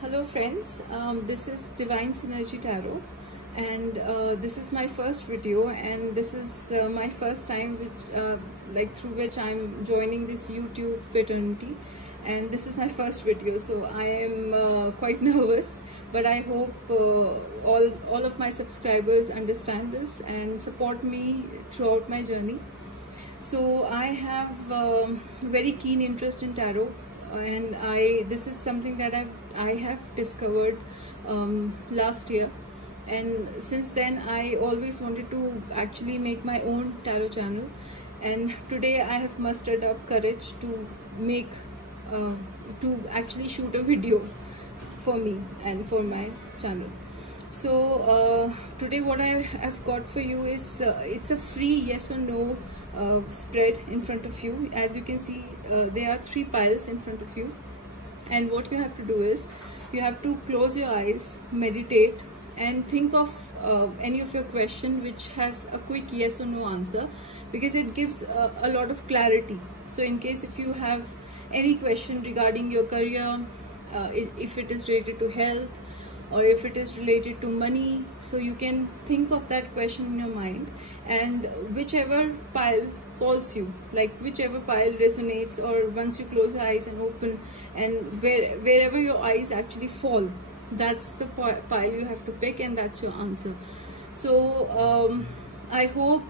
Hello friends, this is Divine Synergy Tarot, and this is my first video, and this is my first time through which I'm joining this YouTube fraternity, and this is my first video, so I am quite nervous, but I hope all of my subscribers understand this and support me throughout my journey. So I have very keen interest in tarot, and this is something that I have discovered last year, and since then I always wanted to actually make my own tarot channel, and today I have mustered up courage to make to actually shoot a video for me and for my channel. So today what I have got for you is it's a free yes or no spread in front of you. As you can see, there are 3 piles in front of you, and what you have to do is you have to close your eyes, meditate, and think of any of your question which has a quick yes or no answer, because it gives a lot of clarity. So in case if you have any question regarding your career, if it is related to health, or if it is related to money, so you can think of that question in your mind, and whichever pile calls you, like whichever pile resonates, or once you close your eyes and open, and wherever your eyes actually fall, that's the pile you have to pick, and that's your answer. So I hope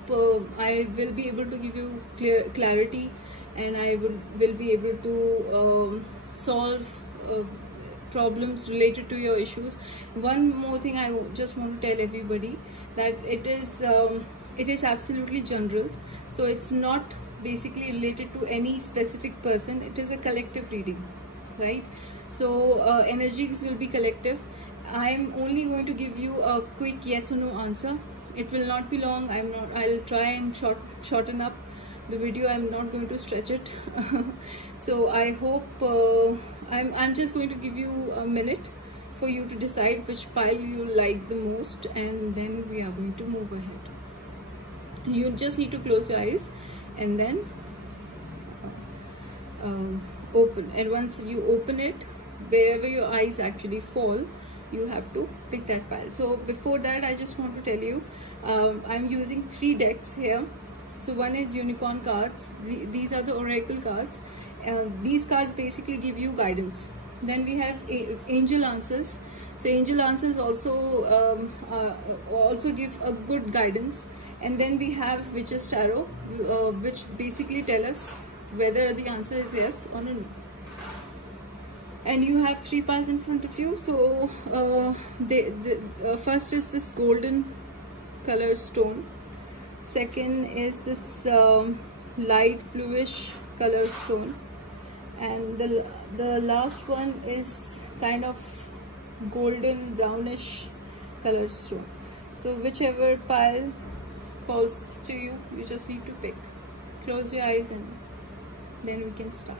I will be able to give you clarity, and I will be able to solve problems related to your issues. One more thing I just want to tell everybody, that it is absolutely general, so it's not basically related to any specific person. It is a collective reading, right? So energies will be collective. I'm only going to give you a quick yes or no answer. It will not be long. I'll try and shorten up the video. I'm not going to stretch it. So I hope I'm just going to give you a minute for you to decide which pile you like the most, and then we are going to move ahead. You just need to close your eyes and then open, and once you open it, wherever your eyes actually fall, you have to pick that pile. So before that, I just want to tell you, I'm using 3 decks here. So one is unicorn cards. These are the oracle cards. These cards basically give you guidance. Then we have angel answers. So angel answers also give a good guidance. And then we have witches tarot, which basically tell us whether the answer is yes or no. And you have 3 piles in front of you. So first is this golden color stone. Second is this light bluish color stone, and the last one is kind of golden brownish color stone. So whichever pile falls to you, you just need to pick. Close your eyes and then we can start.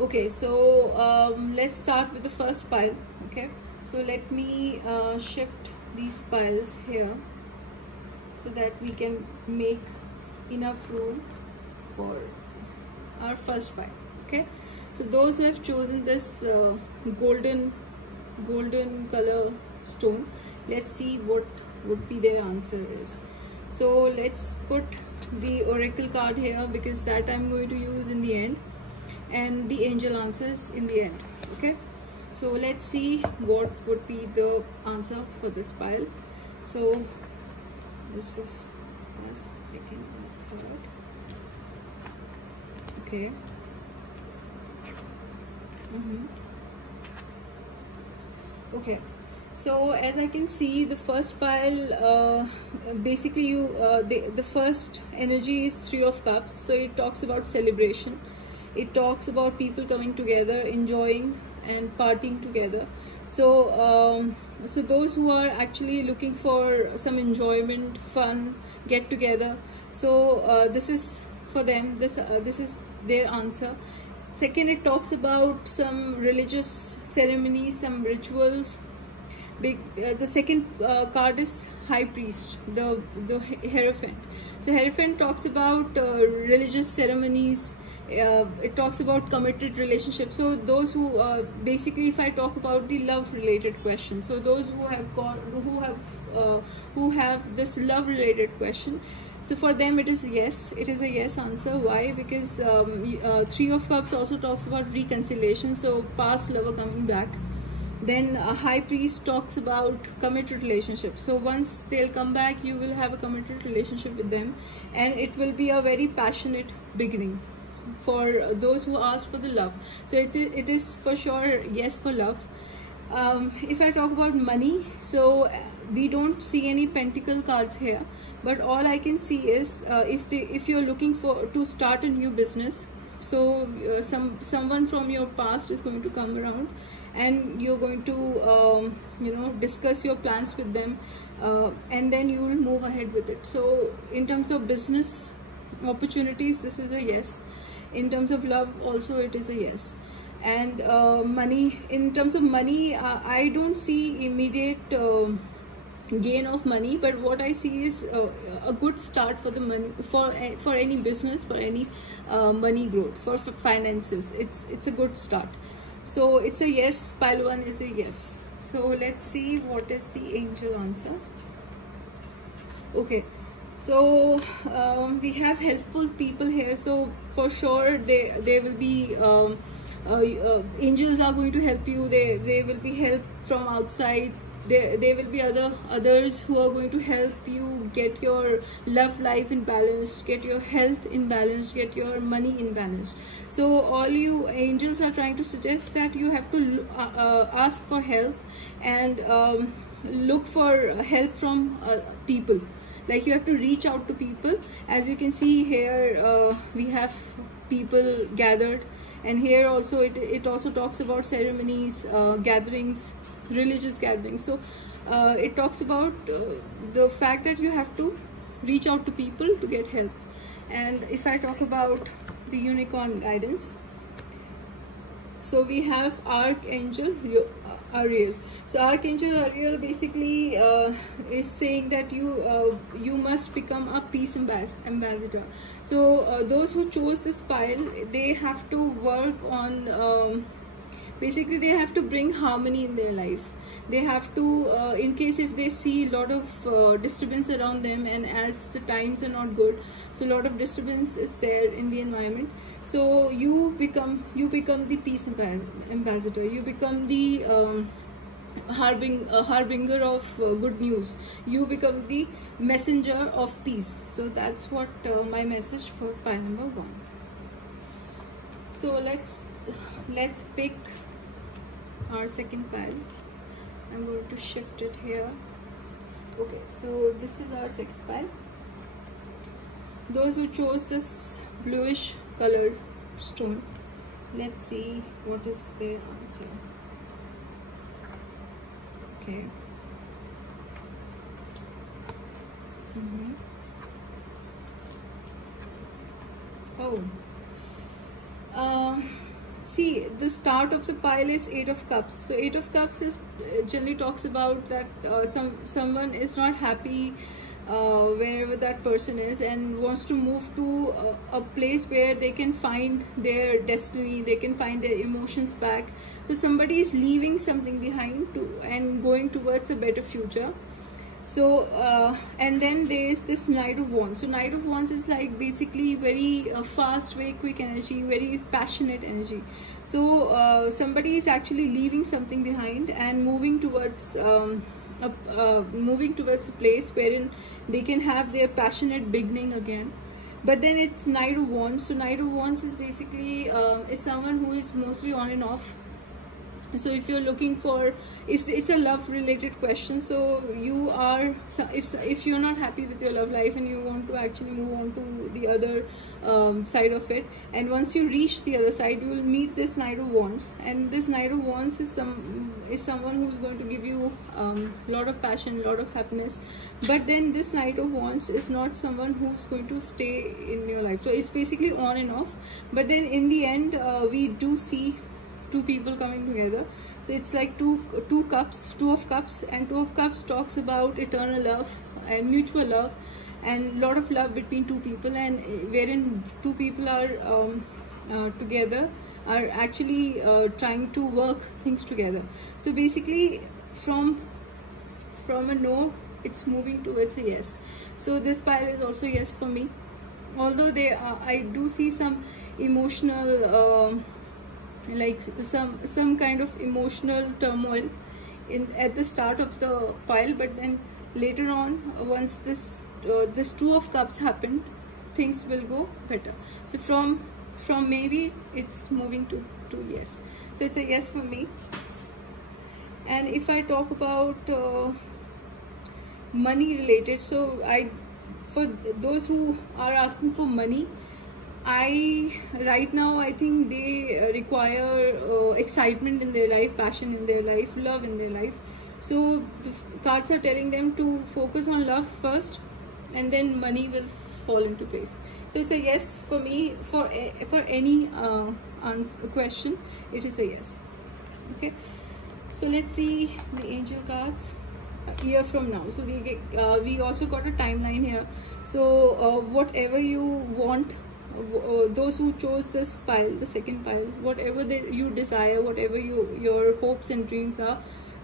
Okay, so let's start with the first pile. Okay, so let me shift these piles here so that we can make enough room for our first pile. Okay, so those who have chosen this golden color stone, let's see what would be their answer is. So let's put the oracle card here, because that I'm going to use in the end, and the angel answers in the end. Okay, so let's see what would be the answer for this pile. So this is first, second, and third. Okay. Okay, so as I can see, the first pile, basically the first energy is 3 of cups. So it talks about celebration. It talks about people coming together, enjoying and partying together. So so those who are actually looking for some enjoyment, fun, get together, so this is for them. This is their answer. Second, it talks about some religious ceremonies, some rituals. The second card is High Priest, the Hierophant. So Hierophant talks about religious ceremonies, it talks about committed relationships. So those who basically, if I talk about the love related question, so those who have this love related question, so for them it is yes, it is a yes answer. Why? Because Three of Cups also talks about reconciliation, so past lover coming back. Then High Priest talks about committed relationship. So once they'll come back, you will have a committed relationship with them, and it will be a very passionate beginning for those who ask for the love. So it is for sure yes for love. If I talk about money, so we don't see any pentacle cards here, but all I can see is if you're looking to start a new business, so someone from your past is going to come around, and you're going to discuss your plans with them, and then you will move ahead with it. So in terms of business opportunities, this is a yes. In terms of love also, it is a yes. And money, in terms of money, I don't see immediate gain of money, but what I see is a good start for the money, for any business, for any money growth, for finances. It's a good start. So it's a yes. Pile 1 is a yes. So let's see what is the angel answer. Okay, so we have helpful people here. So for sure they will be angels are going to help you. They will be help from outside. There will be others who are going to help you get your love life in balance, get your health in balance, get your money in balance. So all you angels are trying to suggest that you have to ask for help and look for help from people. Like you have to reach out to people. As you can see here, we have people gathered, and here also it also talks about ceremonies, gatherings, religious gatherings. So it talks about the fact that you have to reach out to people to get help. And if I talk about the unicorn guidance, so we have Archangel Ariel. So Archangel Ariel basically is saying that you must become a peace ambassador. So those who chose this pile, they have to work on basically they have to bring harmony in their life. They have to in case if they see a lot of disturbance around them, and as the times are not good, so a lot of disturbance is there in the environment. So you become the peace ambassador. You become the harbinger of good news. You become the messenger of peace. So that's what my message for pile number 1. So let's pick our second pile. I'm going to shift it here. Okay, so this is our second pile. Those who chose this bluish colored stone, let's see what is their answer. Okay. See, the start of the pile is 8 of Cups. So 8 of Cups is generally talks about that someone is not happy wherever that person is, and wants to move to a place where they can find their destiny, they can find their emotions back. So somebody is leaving something behind and going towards a better future. So and then there is this Knight of Wands. So Knight of Wands is like basically very fast, very quick energy, very passionate energy. So somebody is actually leaving something behind and moving towards a place wherein they can have their passionate beginning again. But then it's Knight of Wands. So Knight of Wands is basically is someone who is mostly on and off. So if you're looking for, if it's a love related question, so you are, if you're not happy with your love life and you want to actually move on to the other side of it, and once you reach the other side, you will meet this Knight of Wands. And this Knight of Wands is someone who's going to give you a lot of passion, a lot of happiness. But then this Knight of Wands is not someone who's going to stay in your life. So it's basically on and off. But then in the end, we do see two people coming together. So it's like two of cups, and 2 of Cups talks about eternal love and mutual love and lot of love between two people, and wherein two people are together, are actually trying to work things together. So basically from a no, it's moving towards a yes. So this pile is also yes for me, although I do see some emotional like some kind of emotional turmoil at the start of the pile, but then later on, once this Two of Cups happened, things will go better. So from maybe, it's moving to yes. So it's a yes for me. And if I talk about money related, so for those who are asking for money, right now I think they require excitement in their life, passion in their life, love in their life. So the cards are telling them to focus on love first, and then money will fall into place. So it's a yes for me. For any question, it is a yes. Okay, so let's see the angel cards a year from now. So we also got a timeline here. So whatever you want, those who chose this pile, the second pile, whatever you desire, whatever your hopes and dreams are,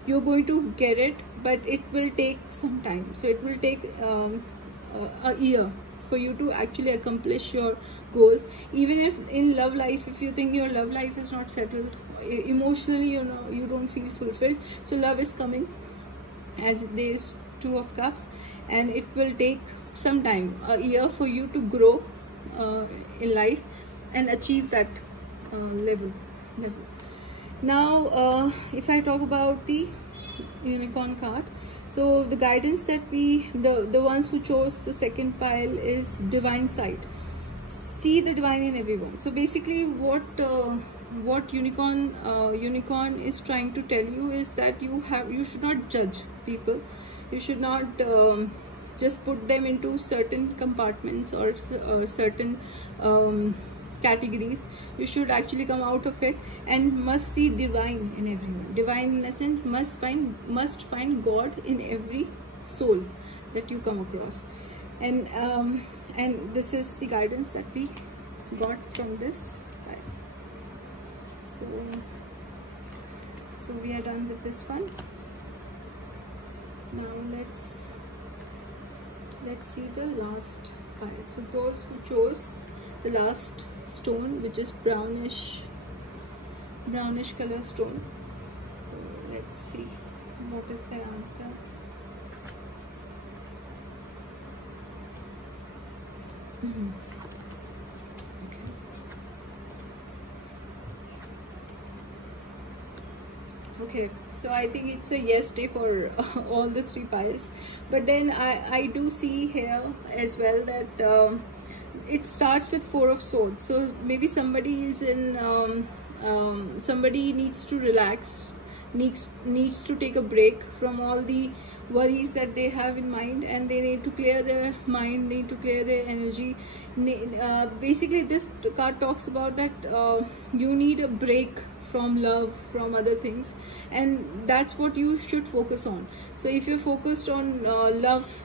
you're going to get it, but it will take some time. So it will take a year for you to actually accomplish your goals. Even if in love life, if you think your love life is not settled emotionally, you don't feel fulfilled, so love is coming, as there is Two of Cups, and it will take some time, a year, for you to grow in life and achieve that level. Now if I talk about the unicorn card, so the guidance that the ones who chose the second pile is divine sight. See the divine in everyone. So basically what unicorn is trying to tell you is that you should not judge people. You should not just put them into certain compartments or certain categories. You should actually come out of it and must see divine in everyone. Divine in a sense, must find God in every soul that you come across. And this is the guidance that we got from this pile. So we are done with this one. Now let's see the last pile. So those who chose the last stone, which is brownish color stone, so let's see what is their answer. Okay, so I think it's a yes day for all the three piles. But then I do see here as well that it starts with Four of Swords. So maybe somebody is in somebody needs to relax, needs to take a break from all the worries that they have in mind, and they need to clear their mind, need to clear their energy. Basically this card talks about that you need a break from love, from other things, and that's what you should focus on. So if you're focused on love,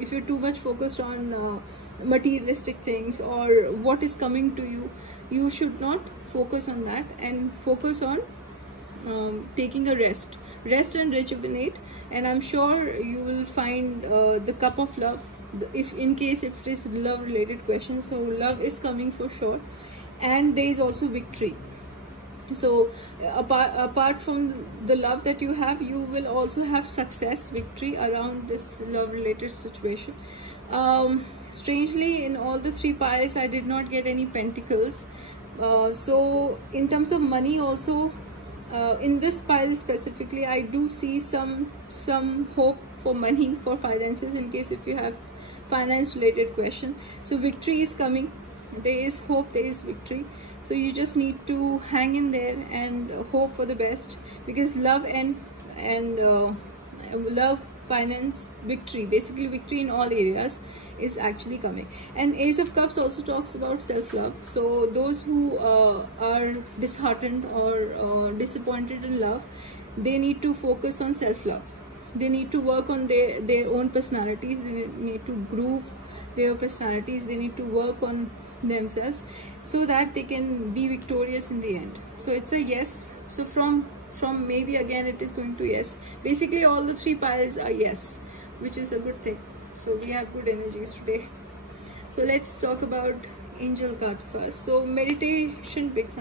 if you're too much focused on materialistic things or what is coming to you, you should not focus on that, and focus on taking a rest and rejuvenate. And I'm sure you will find the cup of love, if in case if it is love related question. So love is coming for sure, and there is also victory. So apart from the love that you have, you will also have success, victory around this love related situation. Strangely, in all the three piles I did not get any pentacles. So in terms of money also, in this pile specifically, I do see some hope for money, for finances, in case if you have finance related question. So victory is coming, there is hope, there is victory. So you just need to hang in there and hope for the best, because love and love, finance, victory, basically victory in all areas is actually coming. And Ace of Cups also talks about self-love. So those who are disheartened or disappointed in love, they need to focus on self-love. They need to work on their own personalities. They need to groove their personalities. They need to work on themselves, so that they can be victorious in the end. So it's a yes. So from maybe again it is going to yes. Basically all the 3 piles are yes, which is a good thing. So we have good energies today. So let's talk about angel card first. So meditation brings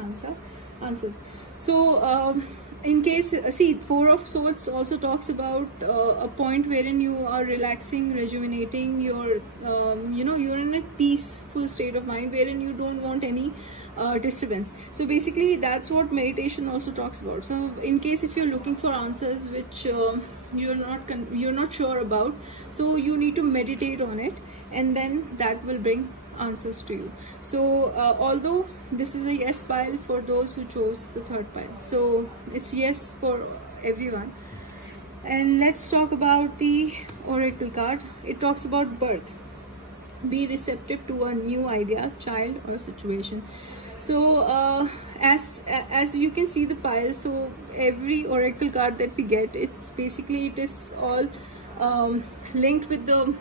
answers. So in case, see, 4 of Swords also talks about a point wherein you are relaxing, rejuvenating, you're you're in a peaceful state of mind wherein you don't want any disturbance. So basically that's what meditation also talks about. So in case if you're looking for answers which you're not sure about, so you need to meditate on it, and then that will bring answers to you. So although this is a yes pile for those who chose the 3rd pile, so it's yes for everyone. And let's talk about the oracle card. It talks about birth. Be receptive to a new idea, child, or situation. So as you can see the pile, so every oracle card that we get, it's basically, it is all linked with the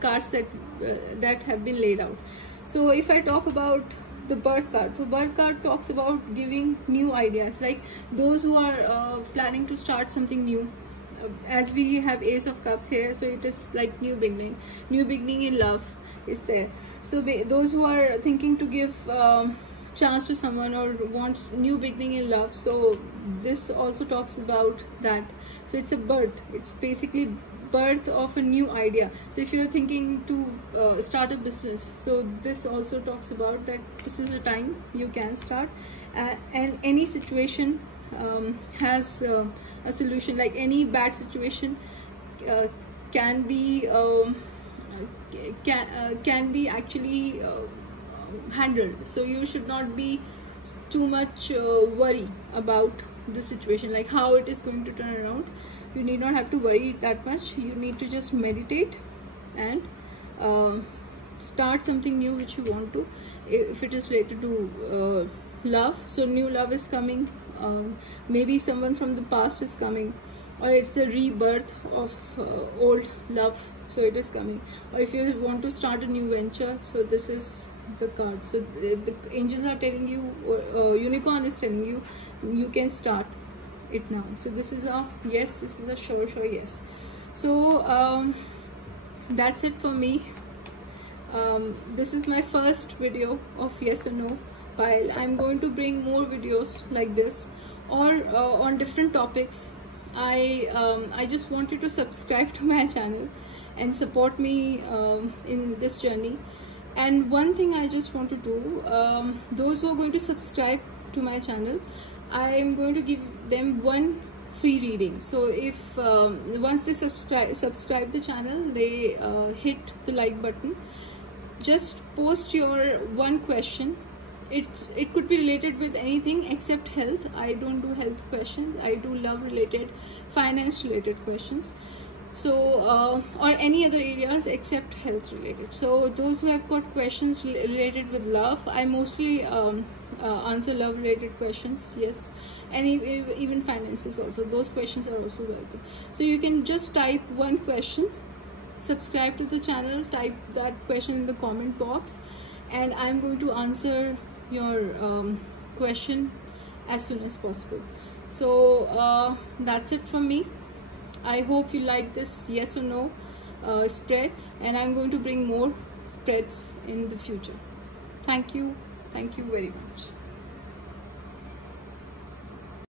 cards that have been laid out. So if I talk about the birth card, so birth card talks about giving new ideas, like those who are planning to start something new. As we have Ace of Cups here, so it is like new beginning in love is there. So those who are thinking to give chance to someone or wants new beginning in love, so this also talks about that. So it's a birth, it's basically birth of a new idea. So if you're thinking to start a business, so this also talks about that this is a time you can start, and any situation has a solution. Like any bad situation can be actually handled. So you should not be too much worry about the situation, like how it is going to turn around. You need not have to worry that much. You need to just meditate and start something new which you want to. If it is related to love, so new love is coming, maybe someone from the past is coming, or it's a rebirth of old love, so it is coming. Or if you want to start a new venture, so this is the card. So the angels are telling you, or unicorn is telling you, you can start it now. So this is a yes, this is a sure yes. So that's it for me. This is my first video of yes or no pile. I'm going to bring more videos like this, or on different topics. I just want you to subscribe to my channel and support me in this journey. And one thing I just want to do, those who are going to subscribe to my channel, I am going to give them one free reading. So if once they subscribe the channel, they hit the like button, just post your one question. It could be related with anything except health. I don't do health questions. I do love related, finance related questions. So or any other areas except health related. So those who have got questions related with love, I mostly answer love related questions, yes, and even finances also. Those questions are also welcome. So you can just type one question, subscribe to the channel, type that question in the comment box, and I'm going to answer your question as soon as possible. So that's it from me. I hope you like this yes or no spread, and I'm going to bring more spreads in the future. Thank you very much.